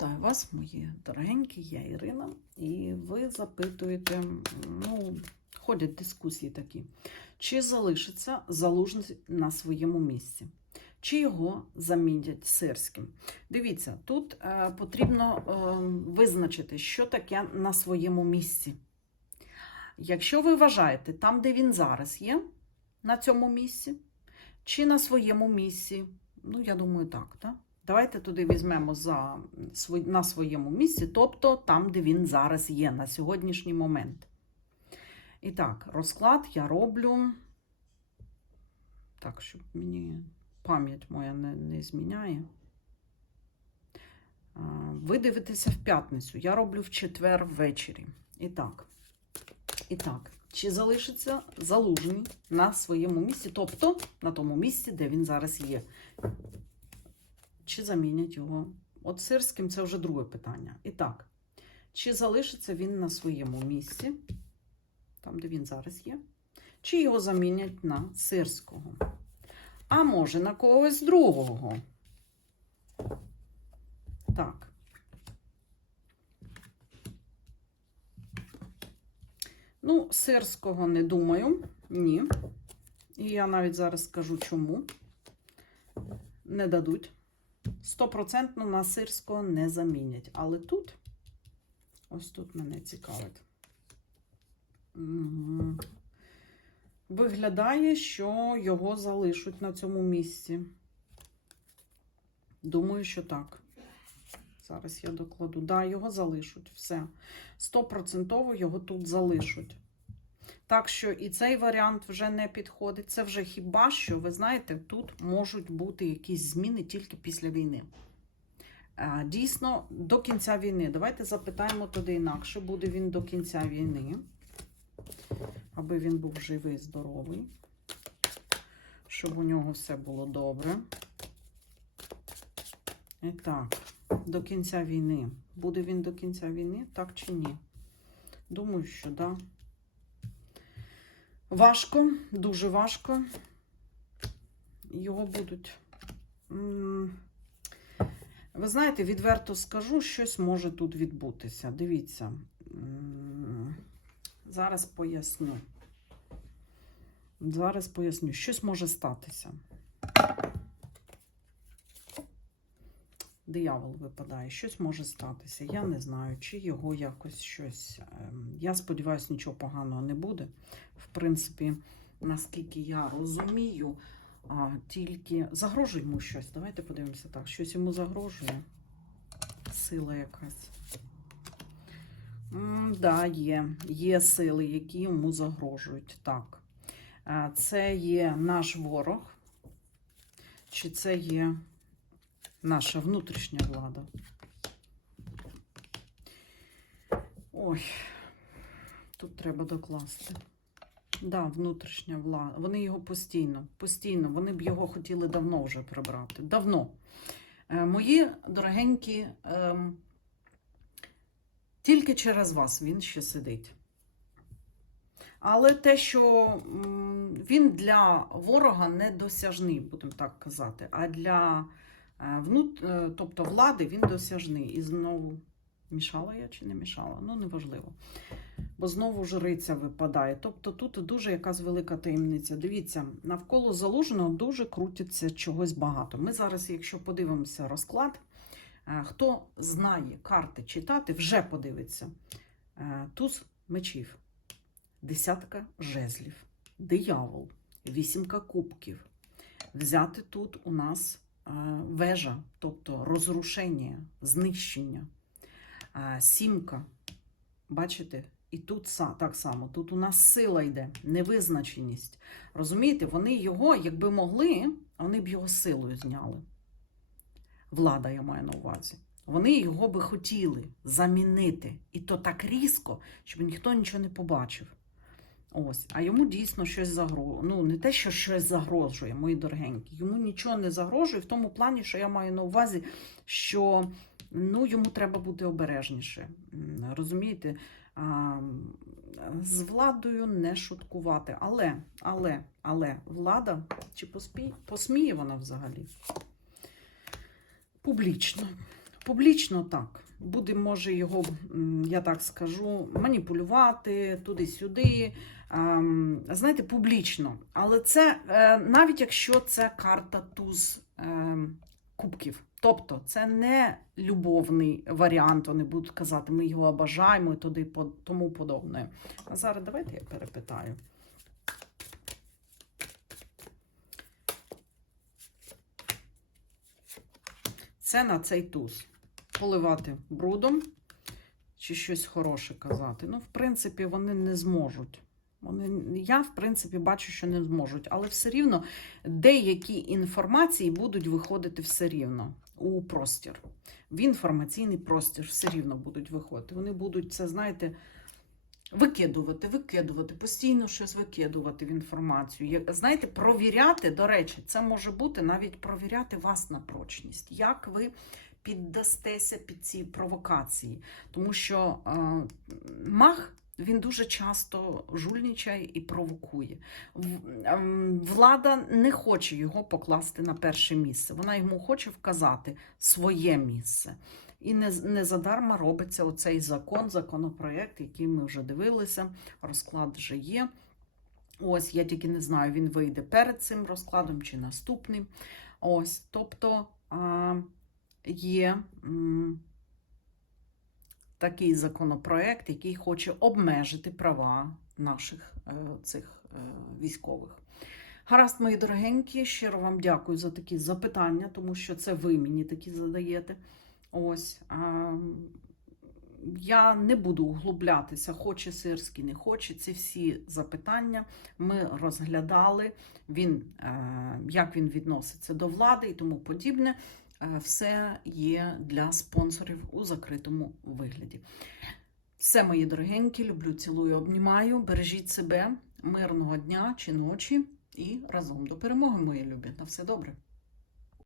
Вітаю вас, мої дорогенькі, я Ірина. І ви запитуєте, ну, ходять дискусії такі, чи залишиться залужний на своєму місці, чи його замінять сирським. Дивіться, тут е, потрібно е, визначити, що таке на своєму місці. Якщо ви вважаєте, там, де він зараз є, на цьому місці, чи на своєму місці, ну, я думаю, так, так? Давайте туди візьмемо за, на своєму місці, тобто там, де він зараз є на сьогоднішній момент. І так, розклад я роблю так, щоб мені пам'ять моя не, не зміняє. Ви дивитеся в п'ятницю, я роблю в четвер ввечері. І так, і так, чи залишиться залужний на своєму місці, тобто на тому місці, де він зараз є чи замінять його. От сирським це вже друге питання. І так, чи залишиться він на своєму місці, там, де він зараз є, чи його замінять на сирського? А може на когось другого? Так. Ну, сирського не думаю, ні. І я навіть зараз скажу чому. Не дадуть. Стопроцентно на сирського не замінять. Але тут, ось тут мене цікавить. Виглядає, що його залишать на цьому місці. Думаю, що так. Зараз я докладу. Да, його залишать. Все. Стопроцентово його тут залишать. Так що і цей варіант вже не підходить. Це вже хіба що, ви знаєте, тут можуть бути якісь зміни тільки після війни. Е, Дійсно, до кінця війни. Давайте запитаємо туди інакше, буде він до кінця війни, аби він був живий, здоровий, щоб у нього все було добре. І так, до кінця війни. Буде він до кінця війни, так чи ні? Думаю, що так. Да. Важко, дуже важко. Його будуть. Ви знаєте, відверто скажу, щось може тут відбутися. Дивіться. Зараз поясню. Зараз поясню, щось може статися. Диявол випадає, щось може статися. Я не знаю, чи його якось щось. ем, Я сподіваюся, нічого поганого не буде. В принципі, наскільки я розумію, а, тільки загрожує йому щось. Давайте подивимося так. Щось йому загрожує. Сила якась. Так, да, є. Є сили, які йому загрожують. Так. Це є наш ворог. Чи це є наша внутрішня влада? Ой, тут треба докласти. Да, внутрішня влада. Вони його постійно, постійно, вони б його хотіли давно вже прибрати. Давно. Е, мої дорогенькі, ем, тільки через вас він ще сидить. Але те, що він для ворога недосяжний, будемо так казати, а для е, е, тобто влади він досяжний. І знову мішала я чи не мішала? Ну, неважливо бо знову жриця випадає. Тобто тут дуже якась велика таємниця. Дивіться, навколо залужного дуже крутиться чогось багато. Ми зараз, якщо подивимося розклад, е, хто знає карти читати, вже подивиться. Е, Туз мечів, десятка жезлів, диявол, вісімка кубків. Взяти тут у нас е, вежа, тобто розрушення, знищення, Е, сімка. Бачите? І тут так само, тут у нас сила йде, невизначеність. Розумієте, вони його, якби могли, вони б його силою зняли. Влада, я маю на увазі. Вони його би хотіли замінити. І то так різко, щоб ніхто нічого не побачив. Ось, а йому дійсно щось загрожує. Ну, не те, що щось загрожує, мої дорогенькі. Йому нічого не загрожує в тому плані, що я маю на увазі, що ну, йому треба бути обережніше. Розумієте? А, з владою не шуткувати. Але, але, але влада, чи поспі... посміє вона взагалі? Публічно. Публічно так. Буде, може, його, я так скажу, маніпулювати туди-сюди. Ем, Знаєте, публічно. Але це е, навіть якщо це карта туз ем, кубків. Тобто це не любовний варіант, вони будуть казати, ми його обажаємо і туди тому подобне. А зараз давайте я перепитаю. Це на цей туз. Поливати брудом чи щось хороше казати. Ну, в принципі, вони не зможуть. Вони, я, в принципі, бачу, що не зможуть, але все рівно деякі інформації будуть виходити все рівно у простір. В інформаційний простір все рівно будуть виходити. Вони будуть це, знаєте, викидувати, викидувати, постійно щось викидувати в інформацію. Знаєте, провіряти, до речі, це може бути навіть провіряти вас на прочність. Як ви піддастеся під ці провокації? Тому що е, маг. Він дуже часто жульничає і провокує. Ем, Влада не хоче його покласти на перше місце. Вона йому хоче вказати своє місце. І не, не задарма робиться оцей закон, законопроект, який ми вже дивилися. Розклад вже є. Ось, я тільки не знаю, він вийде перед цим розкладом чи наступним. Ось, тобто а, є такий законопроект, який хоче обмежити права наших е, цих е, військових. Гаразд, мої дорогенькі, щиро вам дякую за такі запитання, тому що це ви мені такі задаєте. Ось. Я не буду углублятися, хоче Сирський, не хоче. Ці всі запитання ми розглядали, він, е, як він відноситься до влади і тому подібне. Е, Все є для спонсорів у закритому вигляді. Все, мої дорогенькі, люблю, цілую, обнімаю. Бережіть себе, мирного дня чи ночі і разом до перемоги, мої любі. На все добре.